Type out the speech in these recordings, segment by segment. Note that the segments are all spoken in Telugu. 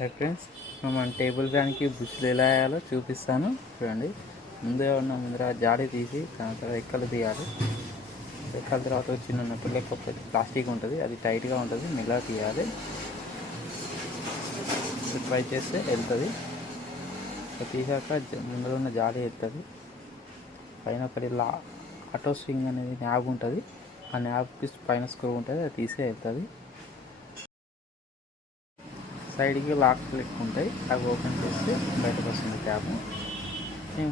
హాయ్ ఫ్రెండ్స్, మన టేబుల్ ఫ్యాన్కి బుష్లు ఎలా వేయాలో చూపిస్తాను చూడండి. ముందర జాడీ తీసి దాని తర్వాత ఎక్కలు తీయాలి. ఎక్కల తర్వాత చిన్న పిల్లకి ప్లాస్టిక్ ఉంటుంది, అది టైట్గా ఉంటుంది, మెల్లగా తీయాలి. ట్రై చేస్తే వెళ్తుంది. తీసాక ముందర ఉన్న జాడీ వెళ్తుంది. పైన ఒకటి ఆటో స్వింగ్ అనేది న్యాబ్ ఉంటుంది, ఆ న్యాబ్కి పైన స్క్రూ ఉంటుంది, అది తీసే వెళ్తుంది. సైడ్కి లాక్ లెక్క ఉంటాయి, అవి ఓపెన్ చేస్తే బయటకు వస్తుంది ట్యాప్.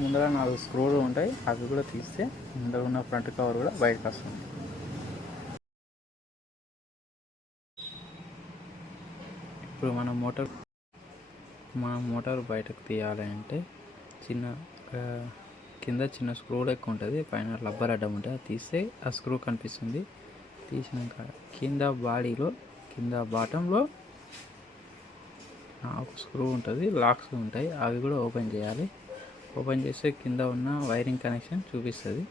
ముందర 4 స్క్రూలు ఉంటాయి, అవి కూడా తీస్తే ముందర ఉన్న ఫ్రంట్ కవర్ కూడా బయటకు వస్తుంది. ఇప్పుడు మన మోటార్ బయటకు తీయాలి అంటే కింద చిన్న స్క్రూ లెక్క ఉంటుంది, పైన రబ్బర్ అడ్డం ఉంటుంది, అది తీస్తే ఆ స్క్రూ కనిపిస్తుంది. తీసినాక కింద బాటంలో ఒక స్క్రూ ఉంటుంది, లాక్స్ ఉంటాయి, అవి కూడా ఓపెన్ చేయాలి. ఓపెన్ చేస్తే కింద ఉన్న వైరింగ్ కనెక్షన్ చూపిస్తుంది.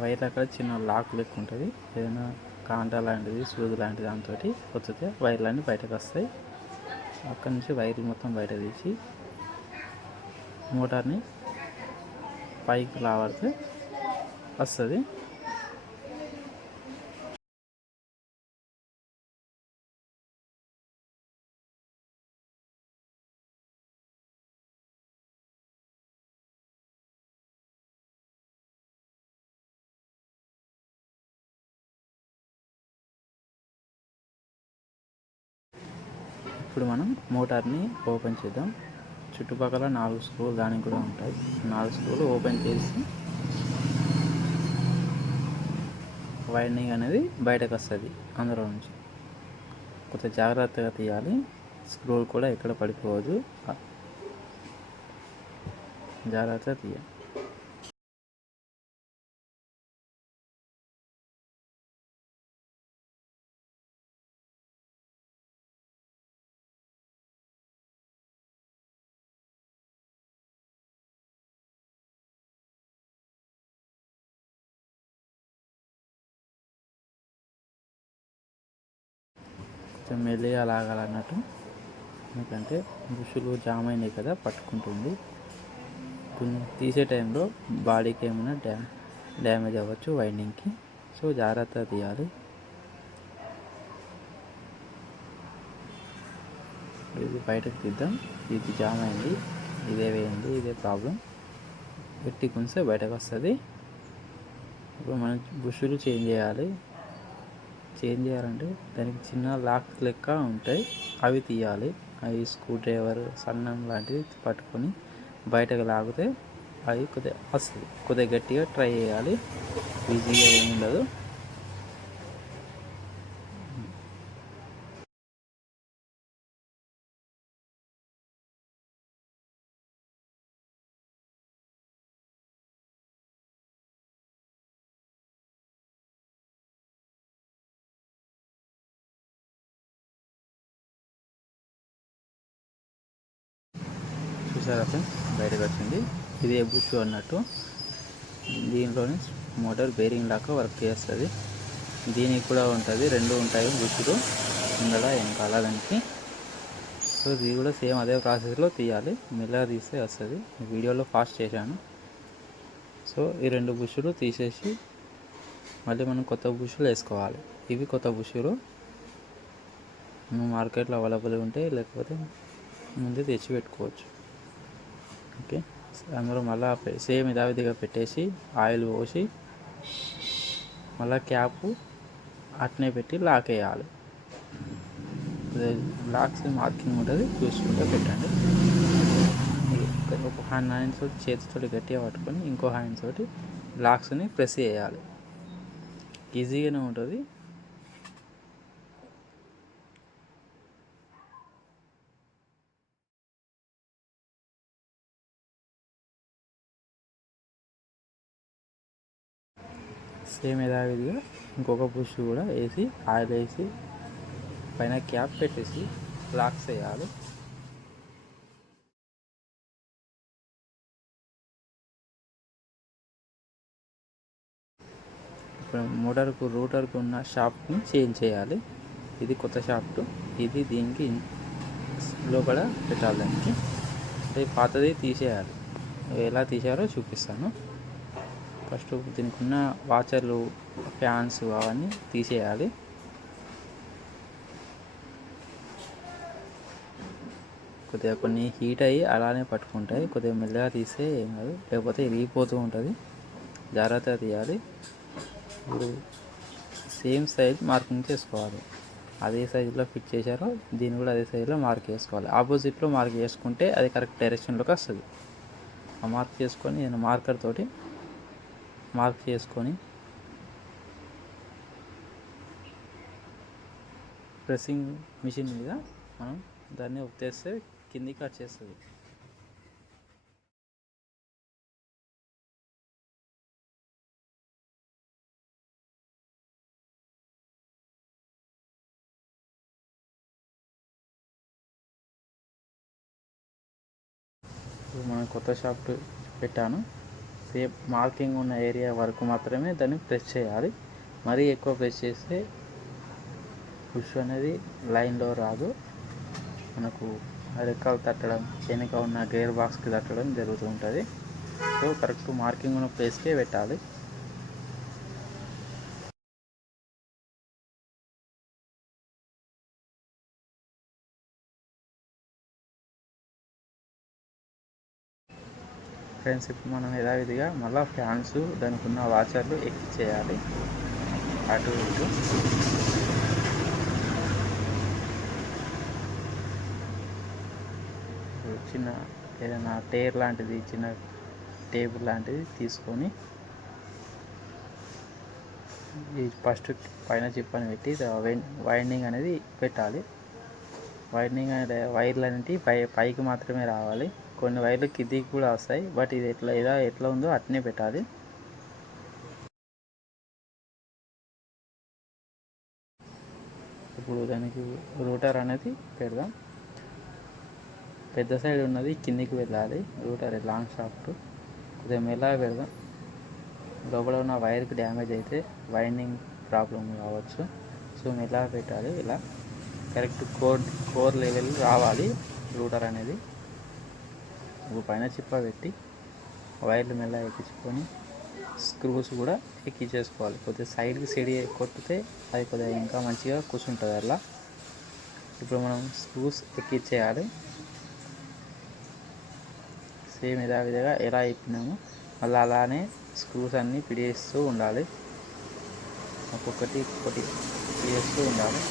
వైర్ అక్కడ చిన్న లాక్ లెక్క ఉంటుంది, ఏదైనా కాంటా లాంటిది, సూది లాంటిది దాంతో వస్తే వైర్లన్నీ బయటకు వస్తాయి. అక్కడి నుంచి వైర్ మొత్తం బయట తీసి మోటార్ని పైకి లాడితే వస్తుంది. ఇప్పుడు మనం మోటార్ని ఓపెన్ చేద్దాం. చుట్టుపక్కల 4 స్క్రూలు దానికి కూడా ఉంటాయి. 4 స్క్రూలు ఓపెన్ చేసి వైండింగ్ అనేది బయటకు వస్తుంది. అందులో నుంచి కొంచెం జాగ్రత్తగా తీయాలి. స్క్రూలు కూడా ఎక్కడ పడిపోవద్దు, జాగ్రత్తగా తీయాలి. కొంచెం మెల్లిగా లాగాలన్నట్టు, ఎందుకంటే బుషులు జామ్ అయినాయి కదా, పట్టుకుంటుంది. కొంచెం తీసే టైంలో బాడీకి ఏమైనా డ్యామేజ్ అవ్వచ్చు వైండింగ్కి, సో జాగ్రత్తగా తీయాలి. ఇది బయటకు తీద్దాం. ఇది జామ్ అయింది, ఇదే ప్రాబ్లం. పెట్టి కొంచెం బయటకు వస్తుంది. ఇప్పుడు మనం బుషులు చేంజ్ చేయాలంటే దానికి చిన్న లాక్ లెక్క ఉంటాయి, అవి తీయాలి. అవి స్క్రూ డ్రైవర్ సన్నం లాంటివి పట్టుకొని బయటకు లాగితే అవి కొద్దిగా గట్టిగా ట్రై చేయాలి, ఈజీగా ఏమి ఉండదు. చూసారా ఫ్రెండ్స్, బయటకు వచ్చింది. ఇది బుష్ అన్నట్టు. దీనిలోనే మోటార్ బేరింగ్ లాగా వర్క్ చేస్తుంది. దీనికి కూడా ఉంటుంది, 2 ఉంటాయి బుష్లు, ముందర వెనకాల దానికి. సో ఇది కూడా సేమ్ అదే ప్రాసెస్లో తీయాలి, మెల్లగా తీస్తే వస్తుంది. వీడియోలో ఫాస్ట్ చేశాను. సో ఈ 2 బుష్లు తీసేసి మళ్ళీ మనం కొత్త బుష్లు వేసుకోవాలి. ఇవి కొత్త బుష్లు మార్కెట్లో అవైలబుల్ ఉంటాయి, లేకపోతే ముందే తెచ్చి పెట్టుకోవచ్చు. ఓకే, అందులో మళ్ళీ సేమ్ యథావిధిగా పెట్టేసి ఆయిల్ పోసి మళ్ళీ క్యాప్ అట్నే పెట్టి లాక్ వేయాలి. లాక్స్ మార్కింగ్ ఉంటుంది, చూసుకుంటే పెట్టండి. ఒక హ్యాండ్ తోటి చేతితోటి గట్టిగా పట్టుకొని ఇంకో హ్యాండ్ తోటి లాక్స్ని ప్రెస్ చేయాలి. ఈజీగానే ఉంటుంది, సేమ్ యథావిధిగా ఇంకొక బుష్ కూడా వేసి ఆయిల్ వేసి పైన క్యాప్ పెట్టేసి లాక్ చేయాలి. ఇప్పుడు మోటార్కు రూటర్కు ఉన్న షాఫ్ట్ని చేంజ్ చేయాలి. ఇది కొత్త షాఫ్ట్, ఇది దీనికి లోపల పెట్టాలి. దానికి అంటే పాతది తీసేయాలి. ఎలా తీసేయాలో చూపిస్తాను. ఫస్ట్ దీనికి ఉన్న వాచర్లు, ఫ్యాన్స్ అవన్నీ తీసేయాలి. కొద్దిగా కొన్ని హీట్ అయ్యి అలానే పట్టుకుంటాయి. కొద్దిగా మెల్లగా తీస్తే ఏం కాదు, లేకపోతే ఇరిగిపోతూ ఉంటుంది. జాగ్రత్తగా తీయాలి. ఇప్పుడు సేమ్ సైజ్ మార్కింగ్ చేసుకోవాలి. అదే సైజులో ఫిట్ చేశారో దీన్ని కూడా అదే సైజులో మార్క్ చేసుకోవాలి. ఆపోజిట్లో మార్క్ చేసుకుంటే అది కరెక్ట్ డైరెక్షన్లోకి వస్తుంది. ఆ మార్క్ చేసుకొని నేను మార్కర్ తోటి మార్క్ చేసుకొని ప్రెస్సింగ్ మిషన్ మీద మనం దాన్ని ఒత్తేస్తే కిందికి కట్ చేస్తుంది. ఇప్పుడు మనం కొత్త షాఫ్ట్ పెట్టాను. సేమ్ మార్కింగ్ ఉన్న ఏరియా వరకు మాత్రమే దాన్ని ప్రెస్ చేయాలి. మరీ ఎక్కువ ప్రెస్ చేస్తే పుష్ అనేది లైన్లో రాదు. మనకు రెక్కలు తట్టడం, వెనుక ఉన్న గేర్ బాక్స్కి తట్టడం జరుగుతూ ఉంటుంది. సో కరెక్ట్ మార్కింగ్ ఉన్న ప్లేస్కే పెట్టాలి. ఫ్రెండ్స్, ఇప్పుడు మనం యథావిధిగా మళ్ళీ ఫ్యాన్స్, దానికి ఉన్న వాచర్లు ఎక్కించేయాలి అటు ఇటు. చిన్న ఏదైనా టైర్ లాంటిది, చిన్న టేబుల్ లాంటిది తీసుకొని ఈ ఫస్ట్ పైన చిప్పని పెట్టి వైండింగ్ అనేది పెట్టాలి. వైండింగ్ అనే వైర్లు అనేవి పైకి మాత్రమే రావాలి. కొన్ని వైర్లు కిందికి కూడా వస్తాయి, బట్ ఇది ఎట్లా ఉందో అట్నే పెట్టాలి. ఇప్పుడు దానికి రూటర్ అనేది పెడదాం. పెద్ద సైడ్ ఉన్నది కిందికి వెళ్ళాలి. రూటర్ లాంగ్ షాఫ్ట్ కొద్దిగా మెల్లగా పెడదాం. లోపల ఉన్న వైర్కి డ్యామేజ్ అయితే వైండింగ్ ప్రాబ్లం కావచ్చు. సో మెల్లగా పెట్టాలి. ఇలా కరెక్ట్ కోర్ లెవెల్ రావాలి రూటర్ అనేది. ఇప్పుడు పైన చిప్ప పెట్టి వైర్లు మెల్లగా ఎక్కించుకొని స్క్రూస్ కూడా ఎక్కించేసుకోవాలి. కొద్దిగా సైడ్కి సెడి కొట్టితే అది కొద్దిగా ఇంకా మంచిగా కూర్చుంటుంది అలా. ఇప్పుడు మనం స్క్రూస్ ఎక్కించేయాలి. సేమ్ యథావిధిగా ఎలా ఇప్పినామో మళ్ళీ అలానే స్క్రూస్ అన్నీ పిడిచేస్తూ ఉండాలి. ఒక్కొక్కటి పిడిచేస్తూ ఉండాలి.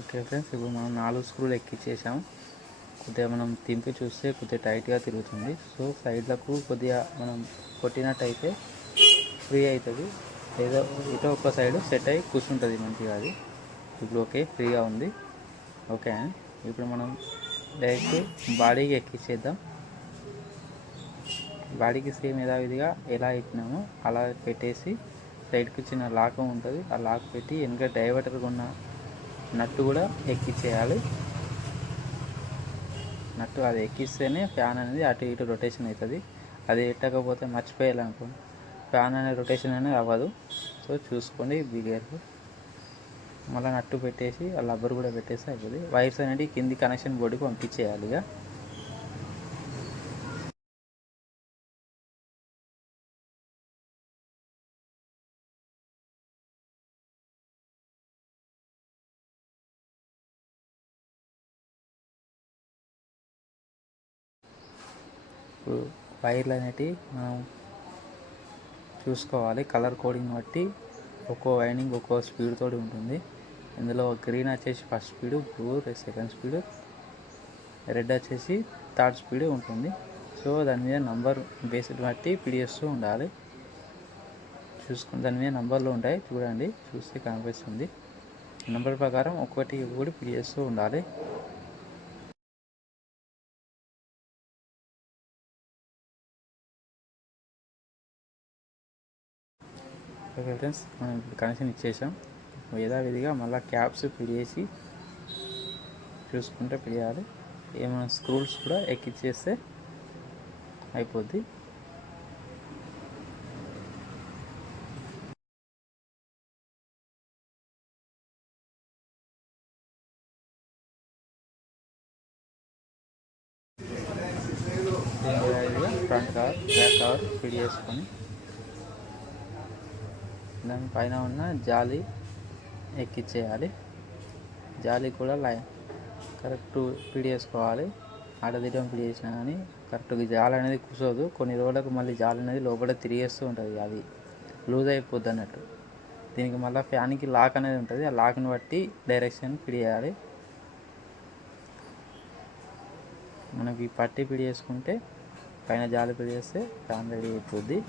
ఓకే ఫ్రెండ్స్, ఇప్పుడు మనం 4 స్క్రూలు ఎక్కించేసాము. కొద్దిగా మనం తింపి చూస్తే కొద్దిగా టైట్గా తిరుగుతుంది. సో సైడ్లకు కొద్దిగా మనం కొట్టినట్టయితే ఫ్రీ అవుతుంది. ఏదో ఇటో ఒక సైడ్ సెట్ అయ్యి కూర్చుంటుంది మంచిగా. అది ఇప్పుడు ఓకే, ఫ్రీగా ఉంది. ఓకే, ఇప్పుడు మనం డైరెక్ట్ బాడీకి ఎక్కించేద్దాం. బాడీకి సేమ్ యథావిధిగా ఎలా ఎక్కినామో అలా పెట్టేసి సైడ్కి చిన్న లాక్ ఉంటుంది. ఆ లాక్ పెట్టి వెనక డైవర్టర్గా ఉన్న నట్టు కూడా ఎక్కించేయాలి. నట్టు అది ఎక్కిస్తేనే ఫ్యాన్ అనేది అటు ఇటు రొటేషన్ అవుతుంది. అది ఎట్టకపోతే మర్చిపోయాలనుకోండి, ఫ్యాన్ అనే రొటేషన్ అనేది అవ్వదు. సో చూసుకోండి, బిగేర్లు మళ్ళీ నట్టు పెట్టేసి ఆ రబ్బర్ కూడా పెట్టేసి అయిపోతుంది. వైర్స్ అనేవి కింది కనెక్షన్ బోర్డుకి పంపించేయాలి. ఇక ఇప్పుడు వైర్లు అనేటివి మనం చూసుకోవాలి. కలర్ కోడింగ్ బట్టి ఒక్కో వైండింగ్ ఒక్కో స్పీడ్ తోటి ఉంటుంది. ఇందులో గ్రీన్ వచ్చేసి first speed, blue second speed, red వచ్చేసి థర్డ్ స్పీడ్ ఉంటుంది. సో దాని మీద నంబర్ బేస్డ్ బట్టి పిడిచేస్తూ ఉండాలి. చూసుకుని దాని మీద నంబర్లు ఉంటాయి, చూడండి, చూస్తే కనిపిస్తుంది. నంబర్ ప్రకారం ఒక్కొక్కటి పిడిచేస్తూ ఉండాలి. ఓకే ఫ్రెండ్స్, మనం ఇప్పుడు కనెక్షన్ ఇచ్చేసాం. యథావిధిగా మళ్ళీ క్యాప్స్ పిడిచేసి చూసుకుంటే పిడియాలి. ఏమైనా స్క్రూల్స్ కూడా ఎక్కిచ్చేస్తే అయిపోద్ది. Front cover, back cover fit చేసుకొని దానిపైన ఉన్న జాలి ఎక్కిచ్చేయాలి. జాలి కూడా కరెక్ట్ ఫిట్ చేసుకోవాలి. ఆడదిడ్డం ఫిట్ చేసినా కానీ కరెక్ట్గా జాలి అనేది కూర్చోదు. కొన్ని రోజులకు మళ్ళీ జాలి అనేది లోపల తిరిగేస్తూ ఉంటుంది, అది లూజ్ అయిపోద్ది అన్నట్టు. దీనికి మళ్ళీ ఫ్యాన్కి లాక్ అనేది ఉంటుంది, ఆ లాక్ని బట్టి డైరెక్షన్ ఫిట్ చేయాలి. మనకి పట్టి ఫిట్ చేసుకుంటే పైన జాలి ఫిట్ చేస్తే ఫ్యాన్ రెడీ అయిపోద్ది.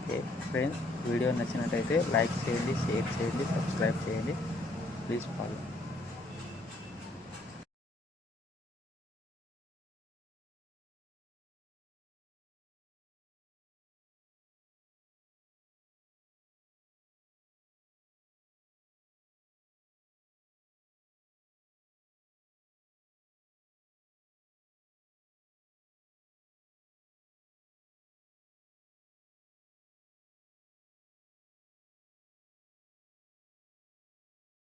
ఓకే ఫ్రెండ్స్, వీడియో నచ్చినట్టయితే లైక్ చేయండి, షేర్ చేయండి, సబ్స్క్రైబ్ చేయండి. Please follow.